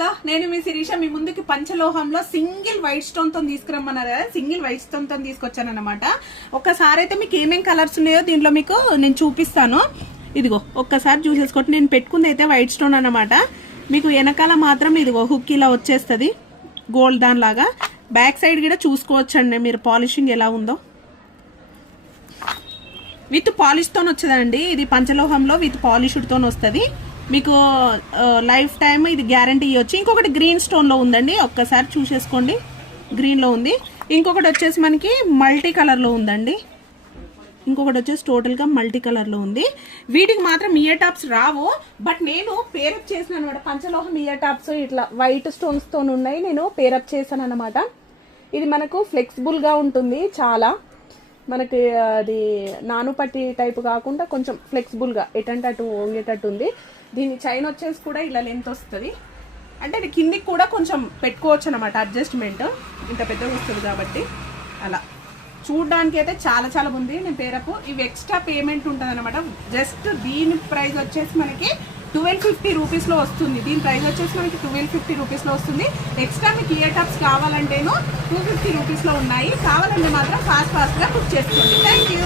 Hello, నేను మీ శిరీష మీ ముందుకి పంచలోహంలో single white stone తో తీసుకురమ్మన్నారు కదా. సింగిల్ వైట్ స్టోన్ తో తీసుకొచ్చాను అనమాట. ఒక్కసారి అయితే మీకు ఏమేం కలర్స్ ఉన్నాయో దీంట్లో మీకు నేను చూపిస్తాను. ఇదిగో ఒక్కసారి చూసేసుకోండి. నేను పెట్టుకుంది అయితే వైట్ స్టోన్ అనమాట. మీకు వెనకాల మాత్రం ఇదిగో హుక్ ఇలా వచ్చేస్తుంది గోల్డ్ దాని లాగా. బ్యాక్ సైడ్ కూడా చూసుకోవచ్చండి మీరు పాలిషింగ్ ఎలా ఉందో. విత్ పాలిష్ తో వచ్చేదండి. ఇది పంచలోహంలో విత్ పాలిష్డ్ తో వస్తుంది. మీకు లైఫ్ టైమ్ ఇది గ్యారంటీ ఇవ్వచ్చు. ఇంకొకటి గ్రీన్ స్టోన్ లో ఉందండి, ఒక్కసారి చూసేసుకోండి. గ్రీన్ లో ఉంది. ఇంకొకటి వచ్చేసి మనకి మల్టీ కలర్ లో ఉందండి. ఇంకొకటి వచ్చేసి టోటల్ గా మల్టీ కలర్ లో ఉంది. వీటికి మాత్రం ఇయర్ టాప్స్ రావు, బట్ నేను పేరప్ చేసిన అనమాట. పంచలోహం ఇయర్ టాప్స్ ఇట్లా వైట్ స్టోన్స్ తో ఉన్నాయి. నేను పేరప్ చేశాను అనమాట. ఇది మనకు ఫ్లెక్సిబుల్ గా ఉంటుంది చాలా. మనకి అది నానుపట్టి టైప్ కాకుండా కొంచెం ఫ్లెక్సిబుల్గా ఎటంటే అటు వంగేటట్టు ఉంది. దీని చైన్ వచ్చేసి కూడా ఇలా లెంత్ వస్తుంది. అంటే అది కిందికి కూడా కొంచెం పెట్టుకోవచ్చు అనమాట, అడ్జస్ట్మెంట్ ఇంత పెద్దగా వస్తుంది కాబట్టి. అలా చూడడానికి అయితే చాలా చాలా బాగుంది. నేను పేరపు ఇవి ఎక్స్ట్రా పేమెంట్ ఉంటుంది అనమాట. జస్ట్ దీని ప్రైస్ వచ్చేసి మనకి 1250 రూపీస్లో వస్తుంది. దీని ప్రైస్ వచ్చేసి మనకి 1250 రూపీస్లో వస్తుంది. ఎక్స్ట్రా మీకు ఇయర్ టాప్స్ కావాలంటేనో 250 రూపీస్లో ఉన్నాయి. కావాలంటే మాత్రం ఫాస్ట్గా బుక్ చేసుకోండి. Thank you.